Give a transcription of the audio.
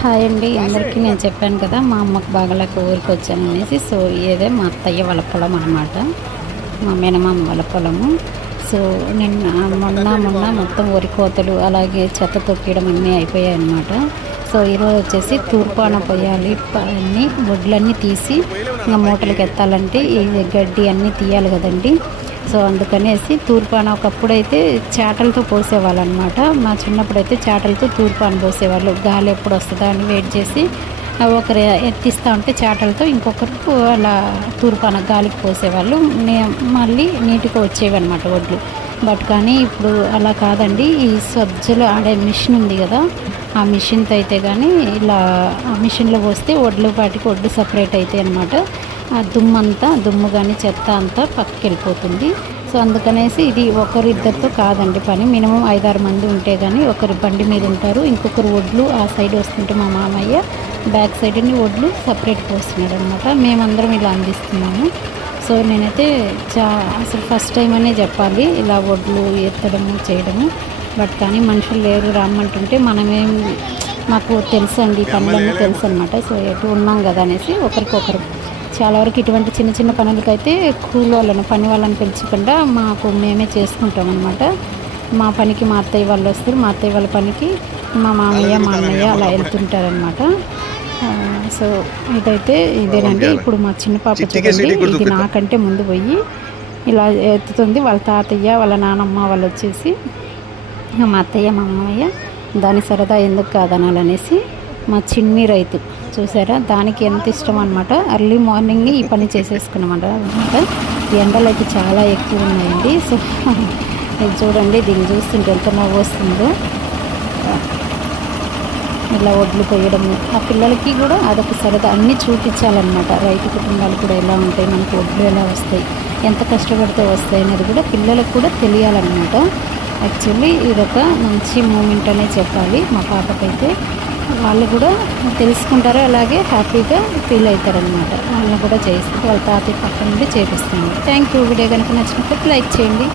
Hi అండి అందరికీ. నేను చెప్పాను కదా మా అమ్మకు బాగలేక ఊరికి వచ్చాను అనేసి. సో ఇదే మా అత్తయ్య వాళ్ళ పొలం అనమాట, మా మేనమామ వాళ్ళ పొలము. సో మొన్న మొత్తం వరి కోతలు అలాగే చెత్త తొక్కడం అన్నీ అయిపోయాయి అనమాట. సో ఈరోజు వచ్చేసి తూర్పాన పొయ్యాలి, అన్నీ వడ్లన్నీ తీసి ఇంకా మూటలకు ఎత్తాలంటే ఈ గడ్డి అన్నీ తీయాలి కదండి. సో అందుకనేసి తూర్పాన ఒకప్పుడైతే చాటలతో పోసేవాళ్ళు అనమాట. మా చిన్నప్పుడైతే చాటలతో తూర్పాన పోసేవాళ్ళు. గాలి ఎప్పుడు వస్తుందా అని వెయిట్ చేసి ఒకరు ఎత్తిస్తూ ఉంటే చాటలతో ఇంకొకరు అలా తూర్పాన గాలికి పోసేవాళ్ళు. మళ్ళీ నీట్గా వచ్చేవి అనమాట వడ్లు. బట్ కానీ ఇప్పుడు అలా కాదండి. ఈ సజ్జలు ఆడే మిషన్ ఉంది కదా, ఆ మిషన్తో అయితే కానీ ఇలా ఆ మిషన్లో పోస్తే వడ్లు పాటికి వడ్లు సపరేట్ అవుతాయి అనమాట. ఆ దుమ్ము కానీ చెత్త అంతా పక్కకి వెళ్ళిపోతుంది. సో అందుకనేసి ఇది ఒకరిద్దరితో కాదండి పని. మినిమం 5-6 మంది ఉంటే కానీ ఒకరి బండి మీద ఉంటారు, ఇంకొకరు వడ్లు ఆ సైడ్ వస్తుంటే మా మామయ్య బ్యాక్ సైడ్ని వడ్లు సపరేట్ పోస్తున్నాడు అనమాట. మేమందరం ఇలా అందిస్తున్నాము. సో నేనైతే అసలు ఫస్ట్ టైం అనే చెప్పాలి ఇలా వడ్లు ఎత్తడము చేయడము. బట్ కానీ మనుషులు లేరు రమ్మంటుంటే మనమేం, మాకు తెలుసు అండి ఈ పనులన్నీ తెలుసు అనమాట. సో ఎటు ఉన్నాం కదా అనేసి ఒకరికొకరు చాలా వరకు ఇటువంటి చిన్న చిన్న పనులకైతే కూలోళ్ళను పని వాళ్ళని పిలుచకుండా మేమే చేసుకుంటాం అనమాట. మా పనికి మా అత్తయ్య వాళ్ళు వస్తారు, మా అత్తయ్య వాళ్ళ పనికి మా మామయ్య మా అన్నయ్య అలా వెళ్తుంటారనమాట. సో ఇదైతే ఇదేనండి. ఇప్పుడు మా చిన్న పాప చూడండి, ఇది నాకంటే ముందు పోయి ఇలా ఎత్తుతుంది. వాళ్ళ తాతయ్య వాళ్ళ నానమ్మ వాళ్ళు వచ్చేసి మా అత్తయ్య మా మామయ్య దాని సరదా ఎందుకు కాదనాలనేసి మా చిన్ని రైతు చూసారా, దానికి ఎంత ఇష్టం అనమాట. ఎర్లీ మార్నింగ్ ఈ పని చేసేసుకున్నామంట అనమాట. ఎండలు అయితే చాలా ఎక్కువ ఉన్నాయండి. సో ఇది చూడండి, దీన్ని చూస్తుంటే ఎంత నవ్వు వస్తుందో. ఇలా వడ్లు కొయ్యడము ఆ పిల్లలకి కూడా అదొక సరదా. అన్నీ చూపించాలన్నమాట. రైతు కుటుంబాలు కూడా ఎలా ఉంటాయి, మనకు వడ్లు ఎలా వస్తాయి, ఎంత కష్టపడితే వస్తాయి అనేది కూడా పిల్లలకు కూడా తెలియాలన్నమాట. యాక్చువల్లీ ఇదొక మంచి మూమెంట్ అనే చెప్పాలి. మా పాపకైతే వాళ్ళు కూడా తెలుసుకుంటారు, అలాగే హ్యాపీగా ఫీల్ అవుతారనమాట. వాళ్ళని కూడా చేయిస్తారు, వాళ్ళ తాతయ్య పక్క నుండి చేపిస్తాను. Thank you. వీడియో కనుక నచ్చినట్లయితే లైక్ చేయండి.